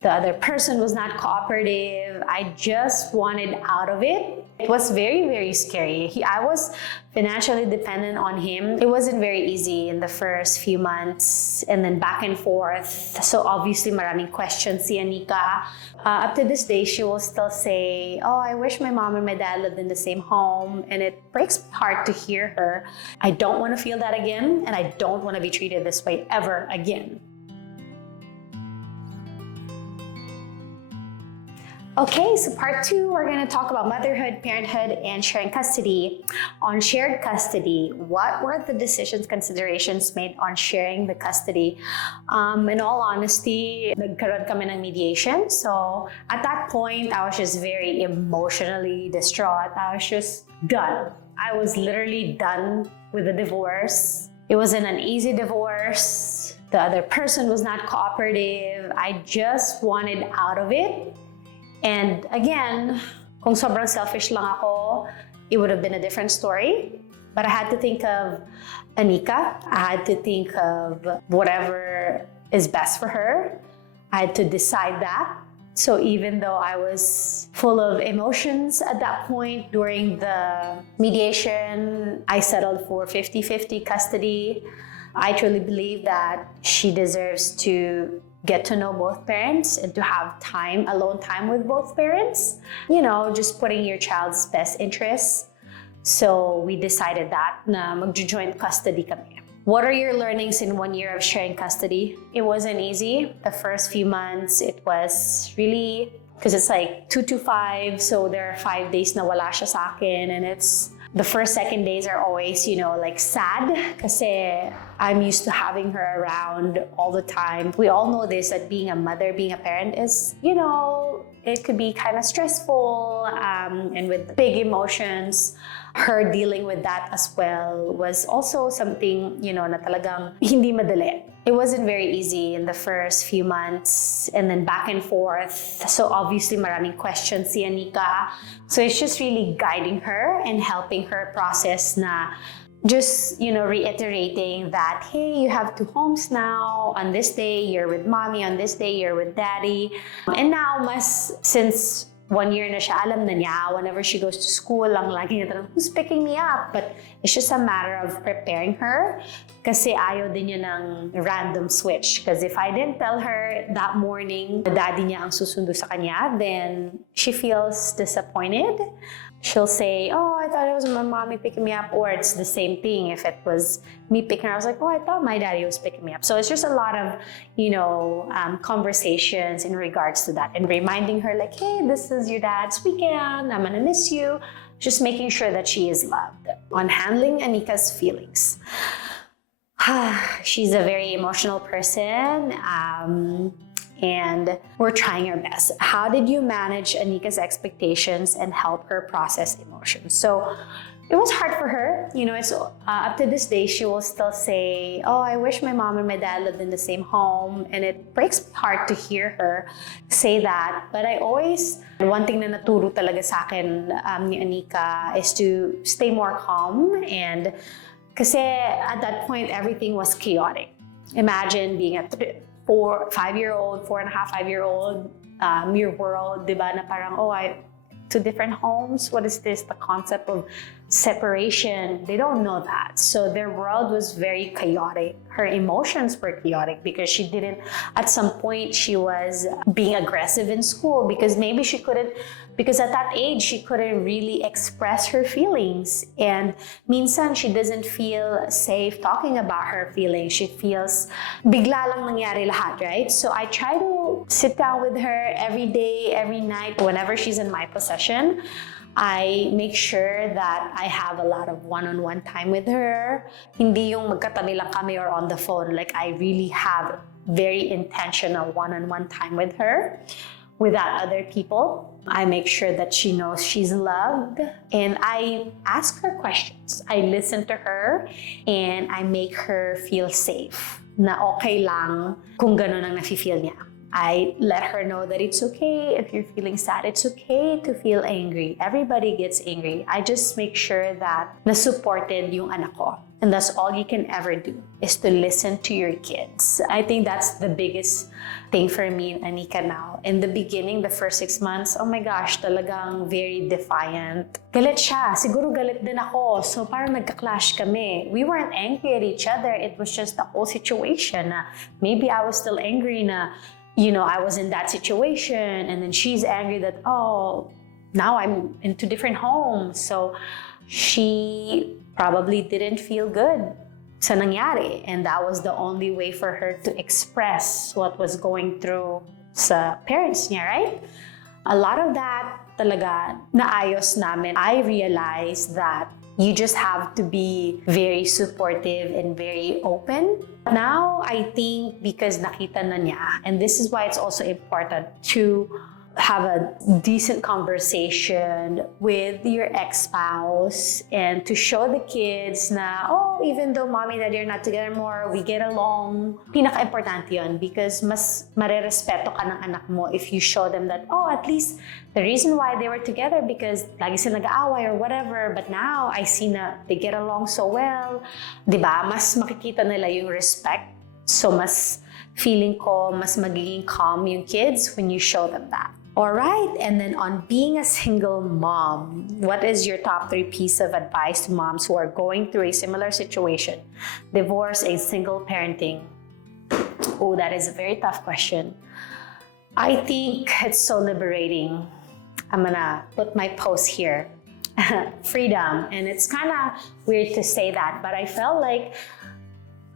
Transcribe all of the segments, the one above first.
The other person was not cooperative. I just wanted out of it. It was very, very scary. I was financially dependent on him. It wasn't very easy in the first few months and then back and forth. So obviously maraming questions si Anika. Up to this day, she will still say, oh, I wish my mom and my dad lived in the same home. And it breaks my heart to hear her. I don't want to feel that again. And I don't want to be treated this way ever again. Okay, so part 2, we're going to talk about motherhood, parenthood, and sharing custody. On shared custody, what were the decisions, considerations made on sharing the custody? In all honesty, nagkaroon kami ng mediation. So at that point, I was just very emotionally distraught. I was just done. I was literally done with the divorce. It wasn't an easy divorce. The other person was not cooperative. I just wanted out of it. And again, kung sobrang selfish lang ako, it would have been a different story. But I had to think of Anika. I had to think of whatever is best for her. I had to decide that. So even though I was full of emotions at that point during the mediation, I settled for 50-50 custody. I truly believe that she deserves to get to know both parents and to have time, alone time with both parents. You know, just putting your child's best interests. So we decided that na mag-joint custody kami. What are your learnings in 1 year of sharing custody? It wasn't easy. The first few months, it was really, because it's like 2 to 5, so there are 5 days na wala siya sa akin, and it's the first, second days are always, you know, like sad kasi I'm used to having her around all the time. We all know this, that being a mother, being a parent is, you know, it could be kind of stressful and with big emotions. Her dealing with that as well was also something, you know, na talagang hindi madali. It wasn't very easy in the first few months and then back and forth. So obviously maraming questions si Anika. So it's just really guiding her and helping her process na just, you know, reiterating that, hey, you have 2 homes now. On this day, you're with mommy. On this day, you're with daddy. And now, since 1 year na siya, alam na niya, whenever she goes to school, ang lagi niya tanong, who's picking me up? But it's just a matter of preparing her kasi ayaw din niya ng random switch. Because if I didn't tell her that morning, the daddy niya ang susundo sa kanya, then she feels disappointed. She'll say, oh, I thought it was my mommy picking me up, or it's the same thing if it was me picking her. I was like, oh, I thought my daddy was picking me up. So it's just a lot of, you know, conversations in regards to that and reminding her like, hey, this is your dad's weekend. I'm gonna miss you. Just making sure that she is loved. On handling Anika's feelings. She's a very emotional person. And we're trying our best. How did you manage Anika's expectations and help her process emotions? So it was hard for her. You know, it's up to this day, she will still say, oh, I wish my mom and my dad lived in the same home. And it breaks my heart to hear her say that. But I always, one thing na naturo talaga sa akin ni Anika is to stay more calm. And kasi at that point, everything was chaotic. Imagine being a 4-5-year-old, 4.5-5-year-old, your world, di ba, na parang, oh, 2 different homes? What is this? The concept of separation. They don't know that. So their world was very chaotic. Her emotions were chaotic because she didn't, at some point, she was being aggressive in school because maybe she couldn't, because at that age, she couldn't really express her feelings. And minsan, she doesn't feel safe talking about her feelings. She feels bigla lang nangyari lahat, right? So I try to sit down with her every day, every night, whenever she's in my possession. I make sure that I have a lot of one-on-one time with her. Hindi yung magkatabi lang kami or on the phone. Like, I really have very intentional one-on-one time with her without other people. I make sure that she knows she's loved, and I ask her questions. I listen to her, and I make her feel safe, na okay lang kung ganun ang nafe-feel niya. I let her know that it's okay if you're feeling sad. It's okay to feel angry. Everybody gets angry. I just make sure that na-supported yung anak ko. And that's all you can ever do, is to listen to your kids. I think that's the biggest thing for me and Anika now. In the beginning, the first 6 months, oh my gosh, talagang very defiant. Galit siya. Siguro galit din ako. So parang nagka-clash kami. We weren't angry at each other. It was just the whole situation. Maybe I was still angry na, I was in that situation. And then she's angry that, oh, now I'm into different homes. So she probably didn't feel good sa nangyari. And that was the only way for her to express what was going through sa parents niya, right? A lot of that talaga naayos namin. I realized that you just have to be very supportive and very open. Now, I think because nakita na niya, and this is why it's also important to have a decent conversation with your ex-spouse and to show the kids na, oh, even though mommy and daddy are not together more, we get along. Pinaka-importante yun because mas marerespeto ka ng anak mo if you show them that, oh, at least the reason why they were together because lagi sila nag-aaway or whatever, but now I see na they get along so well. Diba? Mas makikita nila yung respect. So mas feeling ko, mas magiging calm yung kids when you show them that. All right, and then on being a single mom, what is your top 3 piece of advice to moms who are going through a similar situation? Divorce and single parenting. Oh, that is a very tough question. I think it's so liberating. I'm gonna put my post here. Freedom, and it's kind of weird to say that, but I felt like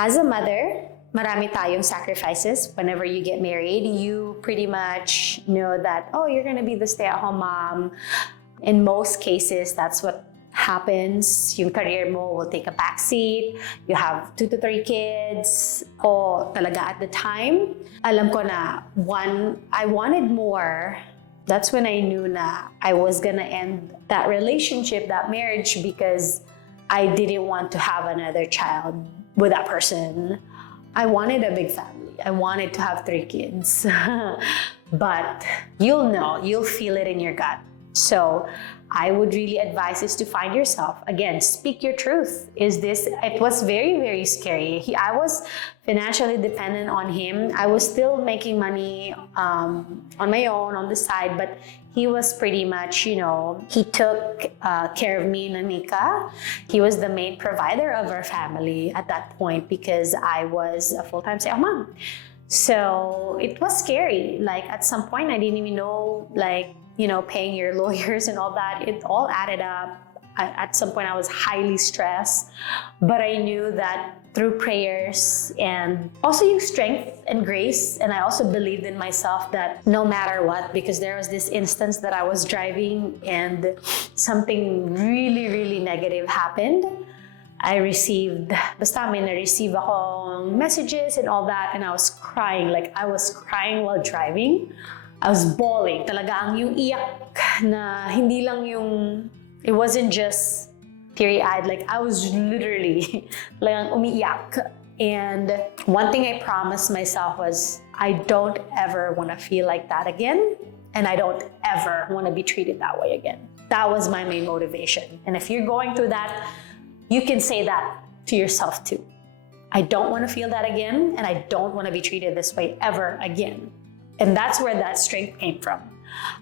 as a mother, marami tayong sacrifices. Whenever you get married, you pretty much know that, oh, you're gonna be the stay-at-home mom. In most cases, that's what happens. Yung career mo will take a backseat. You have 2 to 3 kids. O talaga at the time, alam ko na, I wanted more. That's when I knew na I was gonna end that relationship, that marriage, because I didn't want to have another child with that person. I wanted a big family. I wanted to have 3 kids. But you'll feel it in your gut. So I would really advise is to find yourself. Again, speak your truth. It was very, very scary. I was financially dependent on him. I was still making money on my own on the side, but he was pretty much, he took care of me and Anika. He was the main provider of our family at that point because I was a full-time stay-at-home mom. So it was scary. Like at some point, I didn't even know, paying your lawyers and all that. It all added up. At some point, I was highly stressed, but I knew that through prayers and also yung strength and grace, and I also believed in myself that no matter what, because there was this instance that I was driving and something really, really negative happened. I received akong messages and all that, and I was crying. I was crying while driving. I was bawling. Talagang yung iyak na hindi lang yung, it wasn't just teary-eyed. I was literally umiiyak. And one thing I promised myself was, I don't ever want to feel like that again. And I don't ever want to be treated that way again. That was my main motivation. And if you're going through that, you can say that to yourself too. I don't want to feel that again, and I don't want to be treated this way ever again. And that's where that strength came from.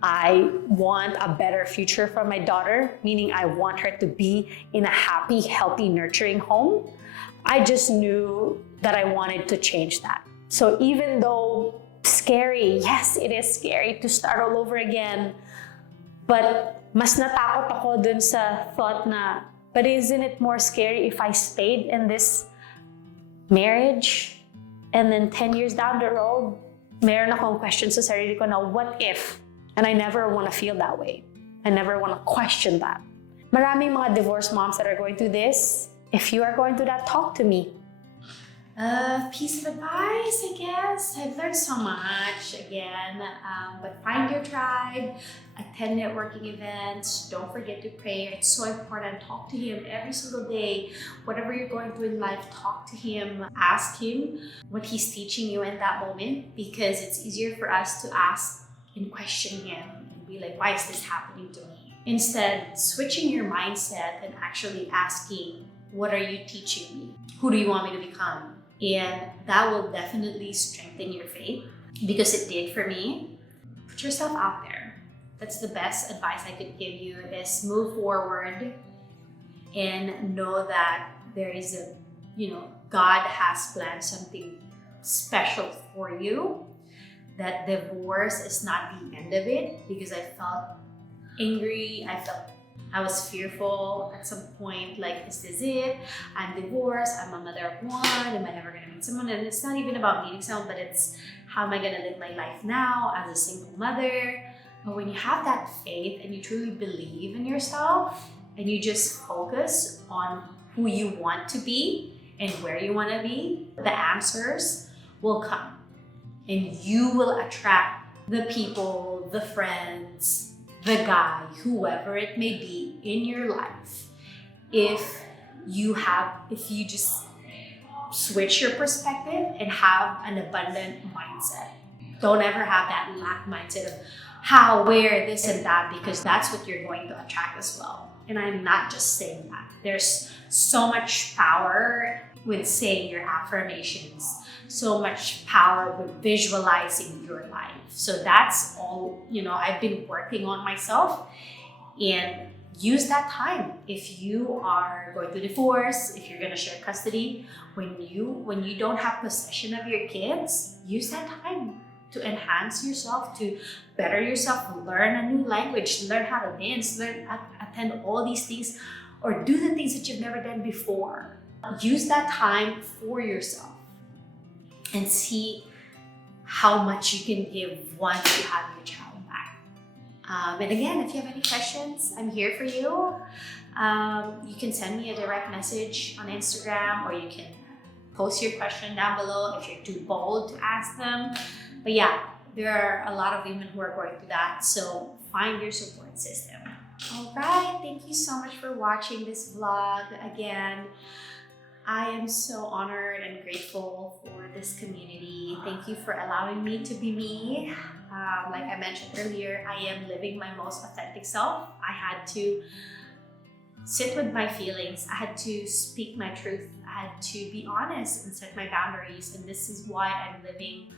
I want a better future for my daughter, meaning I want her to be in a happy, healthy, nurturing home. I just knew that I wanted to change that. So even though scary, yes, it is scary to start all over again, but mas natakot ako dun sa thought na, but isn't it more scary if I stayed in this marriage and then 10 years down the road, meron akong question sa sarili ko na, what if? And I never want to feel that way. I never want to question that. Maraming mga divorced moms that are going through this. If you are going through that, talk to me. Piece of advice, I guess. I've learned so much again, but find your tribe, attend networking events, don't forget to pray. It's so important. Talk to him every single day. Whatever you're going through in life, talk to him, ask him what he's teaching you in that moment, because it's easier for us to ask and question him and be like, why is this happening to me? Instead, switching your mindset and actually asking, What are you teaching me? Who do you want me to become? And that will definitely strengthen your faith, because it did for me. Put yourself out there. That's the best advice I could give you, is move forward and know that there is God has planned something special for you. That divorce is not the end of it, because I felt angry. I was fearful at some point, like, is this it? I'm divorced, I'm a mother of one, am I never gonna meet someone? And it's not even about meeting someone, but it's how am I gonna live my life now as a single mother? But when you have that faith and you truly believe in yourself and you just focus on who you want to be and where you wanna be, the answers will come. And you will attract the people, the friends, the guy, whoever it may be in your life, if you just switch your perspective and have an abundant mindset. Don't ever have that lack mindset of how, where, this and that, because that's what you're going to attract as well. And I'm not just saying that. There's so much power with saying your affirmations, so much power with visualizing your life. So that's all, I've been working on myself, and use that time. If you are going to divorce, if you're going to share custody, when you don't have possession of your kids, use that time to enhance yourself, to better yourself, learn a new language, learn how to dance, attend all these things, or do the things that you've never done before. Use that time for yourself and see how much you can give once you have your child back. And again, if you have any questions, I'm here for you. You can send me a direct message on Instagram, or you can post your question down below if you're too bold to ask them. But yeah, there are a lot of women who are going through that, so find your support system. All right, thank you so much for watching this vlog. Again, I am so honored and grateful for this community. Thank you for allowing me to be me. Like I mentioned earlier, I am living my most authentic self. I had to sit with my feelings. I had to speak my truth. I had to be honest and set my boundaries. And this is why I'm living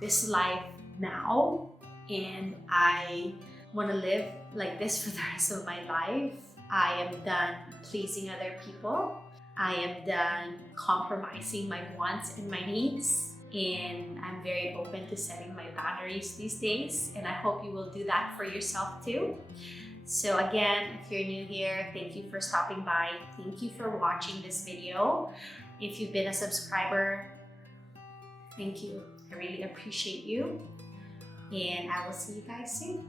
this life now. And I want to live like this for the rest of my life. I am done pleasing other people. I am done compromising my wants and my needs, and I'm very open to setting my boundaries these days, and I hope you will do that for yourself too. So again, if you're new here, thank you for stopping by. Thank you for watching this video. If you've been a subscriber, thank you. I really appreciate you, and I will see you guys soon.